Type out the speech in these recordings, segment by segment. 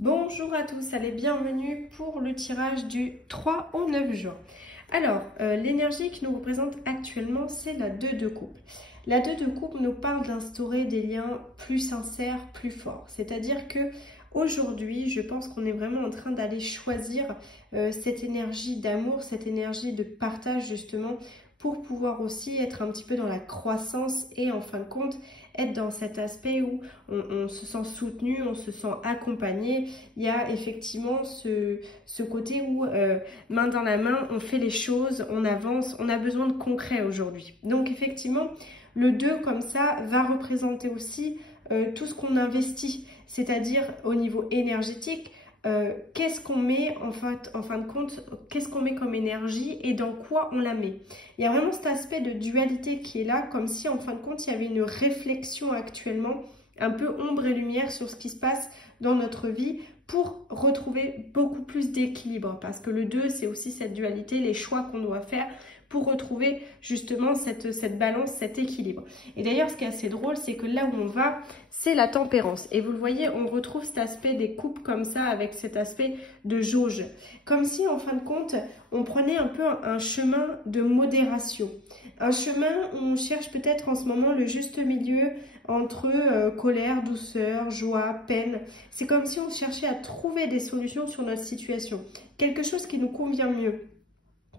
Bonjour à tous, allez, bienvenue pour le tirage du 3 au 9 juin. Alors, l'énergie qui nous représente actuellement, c'est la 2 de coupe. La 2 de coupe nous parle d'instaurer des liens plus sincères, plus forts. C'est-à-dire que aujourd'hui, je pense qu'on est vraiment en train d'aller choisir cette énergie d'amour, cette énergie de partage justement, pour pouvoir aussi être un petit peu dans la croissance et en fin de compte être dans cet aspect où on se sent soutenu, on se sent accompagné. Il y a effectivement ce côté où main dans la main, on fait les choses, on avance, on a besoin de concret aujourd'hui. Donc effectivement, le 2 comme ça va représenter aussi tout ce qu'on investit, c'est-à-dire au niveau énergétique. Qu'est-ce qu'on met en fin de compte, qu'est-ce qu'on met comme énergie et dans quoi on la met. Il y a vraiment cet aspect de dualité qui est là, comme si en fin de compte il y avait une réflexion actuellement, un peu ombre et lumière sur ce qui se passe dans notre vie pour retrouver beaucoup plus d'équilibre, parce que le 2 c'est aussi cette dualité, les choix qu'on doit faire pour retrouver justement cette balance, cet équilibre. Et d'ailleurs, ce qui est assez drôle, c'est que là où on va, c'est la tempérance. Et vous le voyez, on retrouve cet aspect des coupes comme ça, avec cet aspect de jauge. Comme si, en fin de compte, on prenait un peu un chemin de modération. Un chemin où on cherche peut-être en ce moment le juste milieu entre colère, douceur, joie, peine. C'est comme si on cherchait à trouver des solutions sur notre situation. Quelque chose qui nous convient mieux.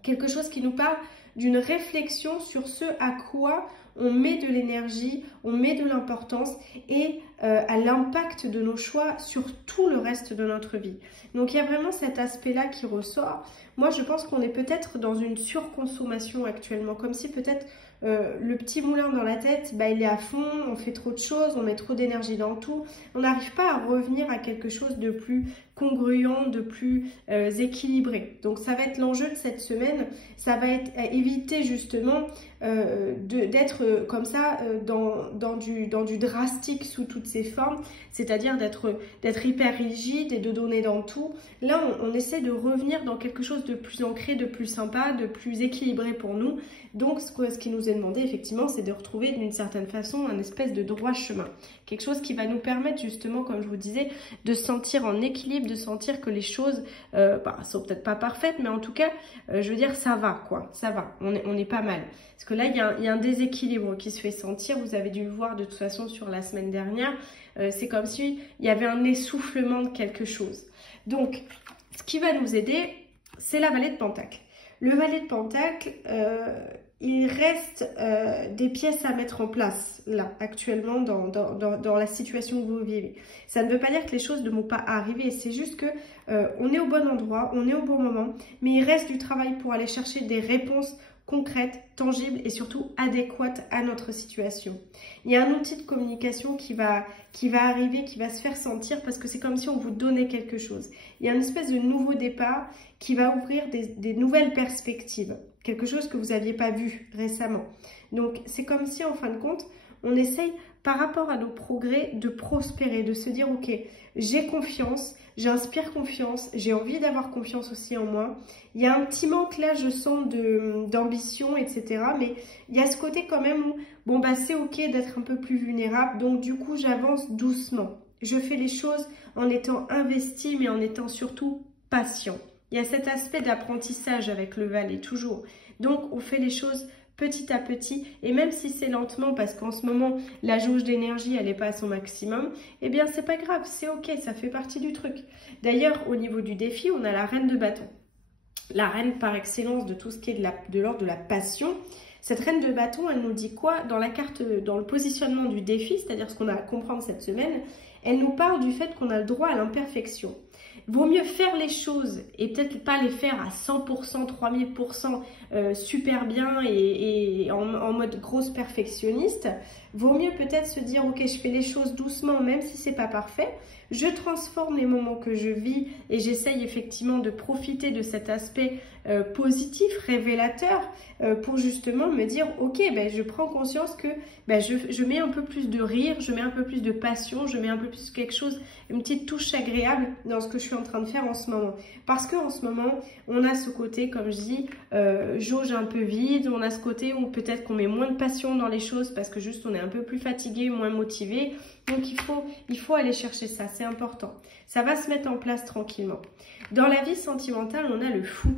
Quelque chose qui nous parle d'une réflexion sur ce à quoi on met de l'énergie, on met de l'importance et à l'impact de nos choix sur tout le reste de notre vie. Donc il y a vraiment cet aspect-là qui ressort. Moi je pense qu'on est peut-être dans une surconsommation actuellement, comme si peut-être le petit moulin dans la tête, il est à fond, on fait trop de choses, on met trop d'énergie dans tout. On n'arrive pas à revenir à quelque chose de plus congruent, de plus équilibré. Donc ça va être l'enjeu de cette semaine, ça va être éviter justement d'être comme ça dans du drastique sous toutes ses formes, c'est-à-dire d'être hyper rigide et de donner dans tout. Là on essaie de revenir dans quelque chose de plus ancré, de plus sympa, de plus équilibré pour nous. Donc ce qui nous est demandé effectivement, c'est de retrouver d'une certaine façon un espèce de droit chemin, quelque chose qui va nous permettre justement, comme je vous disais, de se sentir en équilibre, de sentir que les choses sont peut-être pas parfaites, mais en tout cas je veux dire ça va quoi, ça va, on est pas mal. Parce que là il y a un déséquilibre qui se fait sentir, vous avez dû le voir de toute façon sur la semaine dernière, c'est comme si il y avait un essoufflement de quelque chose. Donc ce qui va nous aider, c'est la Vallée de Pentacle. Le Valet de Pentacle, il reste des pièces à mettre en place, là, actuellement, dans la situation que vous vivez. Ça ne veut pas dire que les choses ne vont pas arriver, c'est juste que on est au bon endroit, on est au bon moment, mais il reste du travail pour aller chercher des réponses concrètes, tangibles et surtout adéquates à notre situation. Il y a un outil de communication qui va arriver, qui va se faire sentir parce que c'est comme si on vous donnait quelque chose. Il y a une espèce de nouveau départ qui va ouvrir des nouvelles perspectives, quelque chose que vous n'aviez pas vu récemment. Donc c'est comme si en fin de compte, on essaye par rapport à nos progrès de prospérer, de se dire ok, j'ai confiance, j'inspire confiance, j'ai envie d'avoir confiance aussi en moi. Il y a un petit manque là, je sens d'ambition, etc. Mais il y a ce côté quand même où bon c'est ok d'être un peu plus vulnérable, donc du coup j'avance doucement. Je fais les choses en étant investi, mais en étant surtout patient. Il y a cet aspect d'apprentissage avec le Valet, toujours. Donc on fait les choses petit à petit, et même si c'est lentement, parce qu'en ce moment, la jauge d'énergie, elle n'est pas à son maximum, eh bien, c'est pas grave, c'est ok, ça fait partie du truc. D'ailleurs, au niveau du défi, on a la reine de bâton. La reine par excellence de tout ce qui est de l'ordre de la passion. Cette reine de bâton, elle nous dit quoi? Dans la carte, dans le positionnement du défi, c'est-à-dire ce qu'on a à comprendre cette semaine, elle nous parle du fait qu'on a le droit à l'imperfection. Vaut mieux faire les choses et peut-être pas les faire à 100%, 3000% super bien et en mode grosse perfectionniste. Vaut mieux peut-être se dire ok, je fais les choses doucement même si c'est pas parfait. Je transforme les moments que je vis et j'essaye effectivement de profiter de cet aspect positif, révélateur pour justement me dire ok, je prends conscience que je mets un peu plus de rire, je mets un peu plus de passion, je mets un peu plus quelque chose, une petite touche agréable dans ce que je suis en train de faire en ce moment. Parce qu'en ce moment, on a ce côté, comme je dis, jauge un peu vide, on a ce côté où peut-être qu'on met moins de passion dans les choses parce que juste on est un peu plus fatigué, moins motivé. Donc il faut aller chercher ça, c'est important. Ça va se mettre en place tranquillement. Dans la vie sentimentale, on a le fou.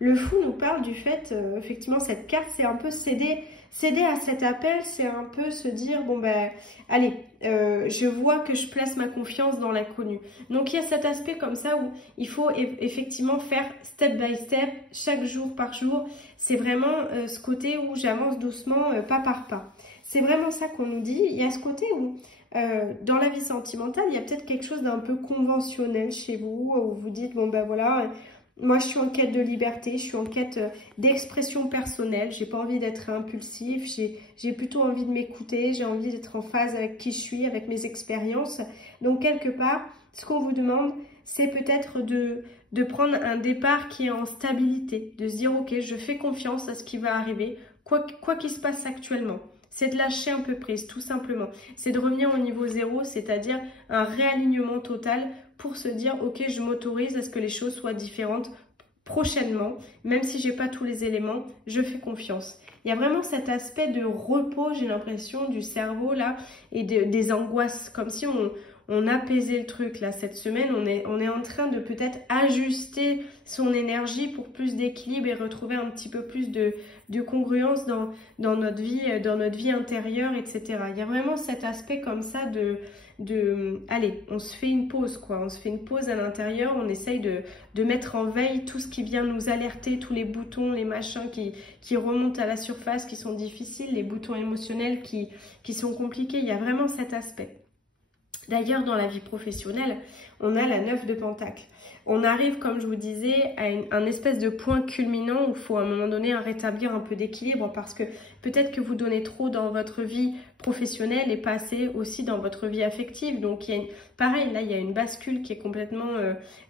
Le fou nous parle du fait, effectivement, cette carte, c'est un peu céder à cet appel, c'est un peu se dire, bon ben, allez, je vois que je place ma confiance dans l'inconnu. Donc il y a cet aspect comme ça où il faut effectivement faire step by step, chaque jour par jour. C'est vraiment ce côté où j'avance doucement, pas par pas. C'est vraiment ça qu'on nous dit. Il y a ce côté où, dans la vie sentimentale, il y a peut-être quelque chose d'un peu conventionnel chez vous, où vous dites, bon ben voilà... Moi, je suis en quête de liberté, je suis en quête d'expression personnelle. J'ai pas envie d'être impulsif, j'ai plutôt envie de m'écouter, j'ai envie d'être en phase avec qui je suis, avec mes expériences. Donc, quelque part, ce qu'on vous demande, c'est peut-être de prendre un départ qui est en stabilité, de se dire, ok, je fais confiance à ce qui va arriver, quoi qu'il se passe actuellement. C'est de lâcher un peu prise, tout simplement. C'est de revenir au niveau zéro, c'est-à-dire un réalignement total pour se dire, ok, je m'autorise à ce que les choses soient différentes prochainement, même si j'ai pas tous les éléments, je fais confiance. Il y a vraiment cet aspect de repos, j'ai l'impression, du cerveau là, et des angoisses, comme si on apaisait le truc là. Cette semaine, on est en train de peut-être ajuster son énergie pour plus d'équilibre et retrouver un petit peu plus de congruence dans notre vie intérieure, etc. Il y a vraiment cet aspect comme ça allez, on se fait une pause quoi, on se fait une pause à l'intérieur, on essaye de mettre en veille tout ce qui vient nous alerter, tous les boutons, les machins qui remontent à la surface, qui sont difficiles, les boutons émotionnels qui sont compliqués. Il y a vraiment cet aspect. D'ailleurs, dans la vie professionnelle, on a la 9 de Pentacle. On arrive, comme je vous disais, à un espèce de point culminant où il faut à un moment donné rétablir un peu d'équilibre parce que peut-être que vous donnez trop dans votre vie professionnelle et pas assez aussi dans votre vie affective. Donc, pareil, là, il y a une bascule qui est complètement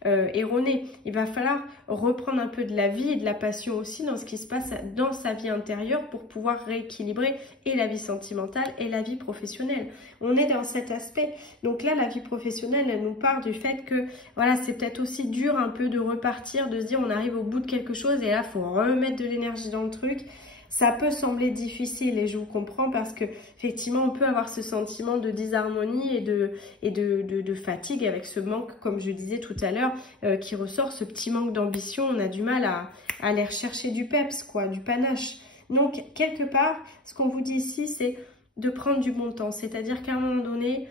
erronée. Il va falloir reprendre un peu de la vie et de la passion aussi dans ce qui se passe dans sa vie intérieure pour pouvoir rééquilibrer et la vie sentimentale et la vie professionnelle. On est dans cet aspect. Donc là, la vie professionnelle, elle nous parle du fait que voilà, c'est peut-être aussi dur un peu de repartir, de se dire on arrive au bout de quelque chose et là, il faut remettre de l'énergie dans le truc. Ça peut sembler difficile et je vous comprends parce que effectivement, on peut avoir ce sentiment de disharmonie et de fatigue avec ce manque, comme je disais tout à l'heure, qui ressort, ce petit manque d'ambition. On a du mal à aller rechercher du peps, quoi, du panache. Donc, quelque part, ce qu'on vous dit ici, c'est de prendre du bon temps. C'est-à-dire qu'à un moment donné,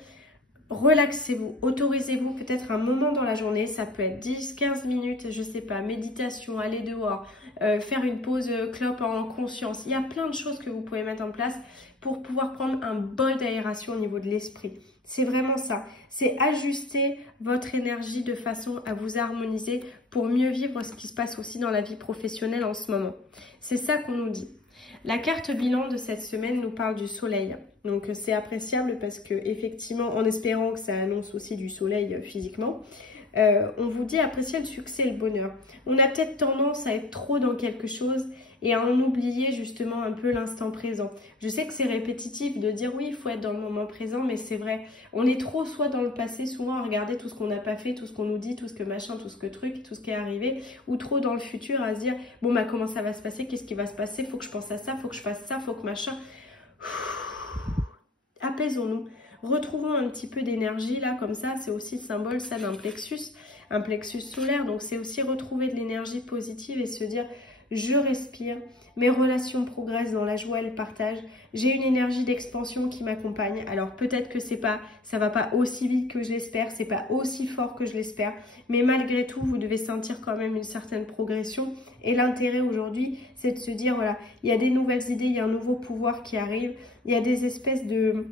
relaxez-vous, autorisez-vous peut-être un moment dans la journée, ça peut être 10-15 minutes, je sais pas, méditation, aller dehors, faire une pause clope en conscience. Il y a plein de choses que vous pouvez mettre en place pour pouvoir prendre un bol d'aération au niveau de l'esprit. C'est vraiment ça, c'est ajuster votre énergie de façon à vous harmoniser pour mieux vivre ce qui se passe aussi dans la vie professionnelle en ce moment. C'est ça qu'on nous dit. La carte bilan de cette semaine nous parle du soleil. Donc c'est appréciable parce que effectivement, en espérant que ça annonce aussi du soleil physiquement, on vous dit apprécier le succès et le bonheur. On a peut-être tendance à être trop dans quelque chose et à en oublier justement un peu l'instant présent. Je sais que c'est répétitif de dire oui, il faut être dans le moment présent, mais c'est vrai. On est trop soit dans le passé, souvent à regarder tout ce qu'on n'a pas fait, tout ce qu'on nous dit, tout ce que machin, tout ce que truc, tout ce qui est arrivé, ou trop dans le futur à se dire bon bah comment ça va se passer, qu'est-ce qui va se passer, faut que je pense à ça, faut que je fasse ça, faut que machin. Apaisons-nous. Retrouvons un petit peu d'énergie là, comme ça, c'est aussi le symbole ça d'un plexus, un plexus solaire, donc c'est aussi retrouver de l'énergie positive et se dire je respire, mes relations progressent dans la joie et le partage, j'ai une énergie d'expansion qui m'accompagne. Alors peut-être que ça va pas aussi vite que je l'espère, c'est pas aussi fort que je l'espère, mais malgré tout, vous devez sentir quand même une certaine progression. Et l'intérêt aujourd'hui, c'est de se dire voilà, il y a des nouvelles idées, il y a un nouveau pouvoir qui arrive, il y a des espèces de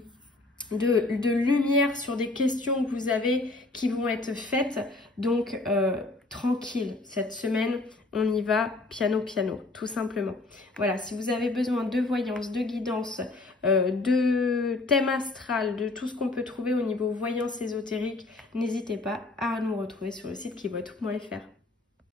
lumière sur des questions que vous avez qui vont être faites. Donc tranquille, cette semaine on y va piano tout simplement. Voilà, si vous avez besoin de voyance, de guidance, de thème astral, de tout ce qu'on peut trouver au niveau voyance ésotérique, n'hésitez pas à nous retrouver sur le site kivoitout.fr.